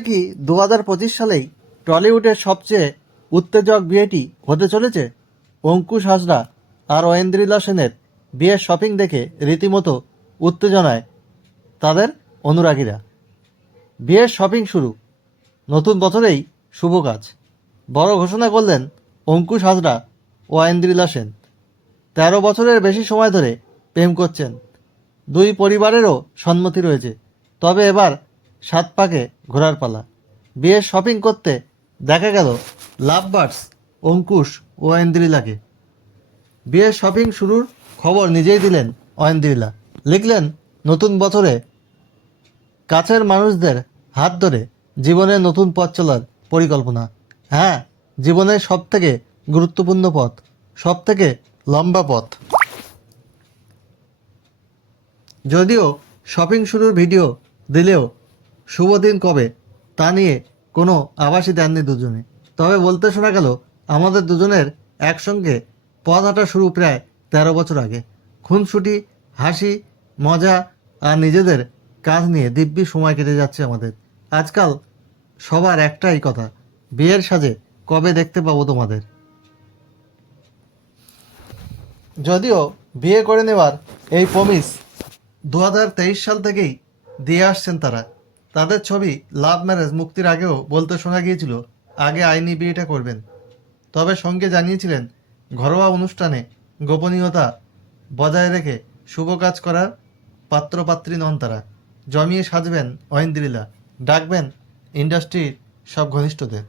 কি দু হাজার পঁচিশ সালেই টলিউডের সবচেয়ে উত্তেজক বিয়েটি হতে চলেছে? অঙ্কুশ হাজরা আর ঐন্দ্রিলা সেনের বিয়ের শপিং দেখে রীতিমতো উত্তেজনায় তাদের অনুরাগীরা। বিয়ের শপিং শুরু। নতুন বছরেই শুভ কাজ। বড় ঘোষণা করলেন অঙ্কুশ হাজরা ও ঐন্দ্রিলা সেন। তেরো বছরের বেশি সময় ধরে প্রেম করছেন। দুই পরিবারেরও সম্মতি রয়েছে। তবে এবার সাত পাকে ঘোরার পালা। বিয়ের শপিং করতে দেখা গেল লাভ বার্ডস অঙ্কুশ ও ঐন্দ্রিলাকে বিয়ের শপিং শুরুর খবর নিজেই দিলেন অয়েন্দ্রিলা। লিখলেন, নতুন বছরে কাছের মানুষদের হাত ধরে জীবনের নতুন পথ চলার পরিকল্পনা। হ্যাঁ জীবনের সব থেকে গুরুত্বপূর্ণ পথ সব থেকে লম্বা পথ। যদিও শপিং শুরুর ভিডিও দিলেও শুভ দিন কবে? তা নিয়ে কোনো আভাসই দেননি দুজনে। তবে বলতে শোনা গেল, আমাদের দুজনের একসঙ্গে পথ হাঁটা শুরু প্রায় তেরো বছর আগে। খুনসুটি, হাসি, মজা আর নিজেদের কাজ নিয়ে দিব্যি সময় কেটে যাচ্ছে আমাদের। আজকাল সবার একটাই কথা, বিয়ের সাজে কবে দেখতে পাবো তোমাদের? যদিও বিয়ে করে নেওয়ার এই প্রমিস দু হাজার তেইশ সাল থেকেই দিয়ে আসছেন তারা। তাদের ছবি লাভ ম্যারেজ মুক্তির আগেও বলতে শোনা গিয়েছিল, আগে আইনি বিয়েটা করবেন। তবে সঙ্গে জানিয়েছিলেন, ঘরোয়া অনুষ্ঠানে গোপনীয়তা বজায় রেখে শুভ কাজ করার পাত্রপাত্রী নন তারা। জমিয়ে সাজবেন ঐন্দ্রিলা, ডাকবেন ইন্ডাস্ট্রির সব ঘনিষ্ঠদের।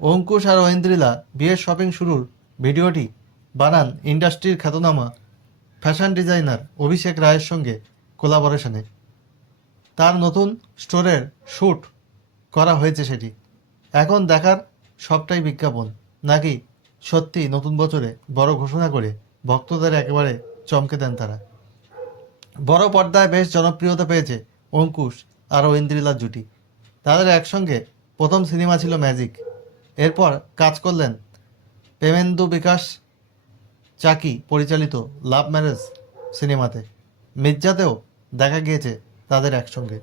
অঙ্কুশ আর ঐন্দ্রিলা বিয়ের শপিং শুরুর ভিডিওটি বানান ইন্ডাস্ট্রির খ্যাতনামা ফ্যাশন ডিজাইনার অভিষেক রায়ের সঙ্গে কোলাবোরেশনে। তার নতুন স্টোরের শ্যুট করা হয়েছে সেটি। এখন দেখার সবটাই বিজ্ঞাপন। নাকি সত্যি নতুন বছরে বড় ঘোষণা করে ভক্তদের একেবারে চমকে দেন তারা। বড় পর্দায় বেশ জনপ্রিয়তা পেয়েছে অঙ্কুশ আর ঐন্দ্রিলার জুটি। তাদের একসঙ্গে প্রথম সিনেমা ছিল ম্যাজিক। এরপর কাজ করলেন প্রেমেন্দু বিকাশ চাকি পরিচালিত লাভ ম্যারেজ সিনেমাতে। মির্জাতেও দেখা গিয়েছে তাদের একসঙ্গে।